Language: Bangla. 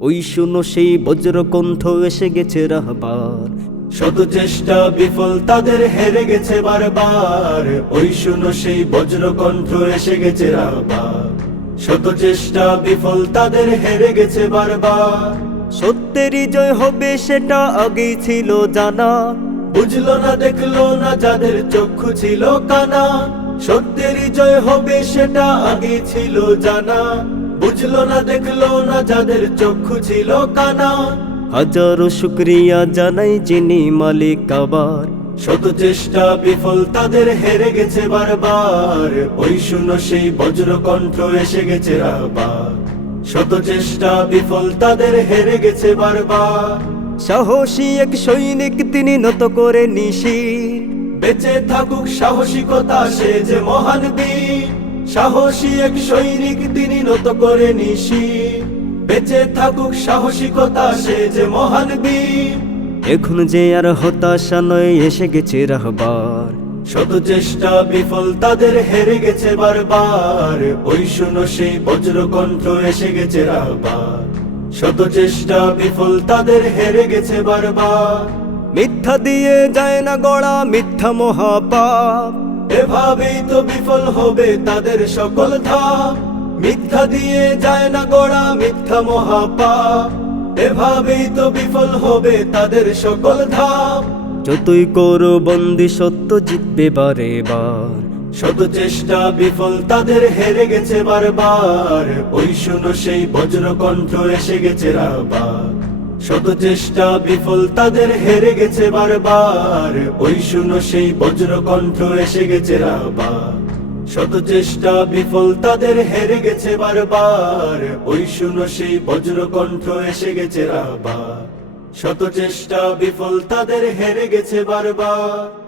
ওই শুনো সেই বজ্রকণ্ঠ এসে গেছে রাহবার। শত চেষ্টা বিফল তাদের হেরে গেছে বারবার। ওই শুনো সেই বজ্রকণ্ঠ এসে গেছে রাহবার। শত চেষ্টা বিফল তাদের হেরে গেছে বারবার। সত্যেরই জয় হবে সেটা আগেই ছিল জানা। বুঝলো না দেখলো না যাদের চক্ষু ছিল কানা। সত্যেরই জয় হবে সেটা আগে ছিল জানা। বুঝলো না দেখলো না যাদের চক্ষু ছিল কানা। হাজারো শুকরিয়া জানাই যিনি মালিক আবার। শত চেষ্টা বিফল তাদের হেরে গেছে বারবার। ওই শুনো সেই বজ্রকণ্ঠ এসে গেছে আবার। শত চেষ্টা বিফল তাদের হেরে গেছে বারবার। সাহসী এক সৈনিক তিনি নত করে নিশির। বেঁচে থাকুক সাহসিকতা সে যে মহান বীর। সাহসী এক সৈনিক তিনি নত করে নিশির। বেঁচে থাকুক সাহসিকতা সে যে মহান বীর। এখন যে আর হতাশা নয় এসে গেছে রাহবার। শত চেষ্টা বিফল তাদের হেরে গেছে বারবার। ওই শুনো সেই বজ্রকণ্ঠ এসে গেছে রাহবার। শত চেষ্টা বিফল তাদের হেরে গেছে বারবার। মিথ্যা দিয়ে যায় না গড়া মিথ্যা মহাপাপ। এভাবেই তো বিফল হবে তাদের সকল ধাপ। মিথ্যা দিয়ে যায় না গড়া মিথ্যা মহাপাপ। এভাবেই তো বিফল হবে তাদের সকল ধাপ। যতই করো বন্দি সত্য জিতবে বারে বার। শত চেষ্টা বিফল তাদের হেরে গেছে বারবার। ওই শুনো সেই বজ্রকণ্ঠ এসে গেছে রাহবার। শত চেষ্টা বিফল তাদের হেরে গেছে বারবার। ওই শুনো সেই বজ্রকণ্ঠ এসে গেছে রাহবার। শত চেষ্টা বিফল তাদের হেরে গেছে বারবার। ওই শুনো সেই বজ্রকণ্ঠ এসে গেছে রাহবার। শত চেষ্টা বিফল তাদের হেরে গেছে বারবার।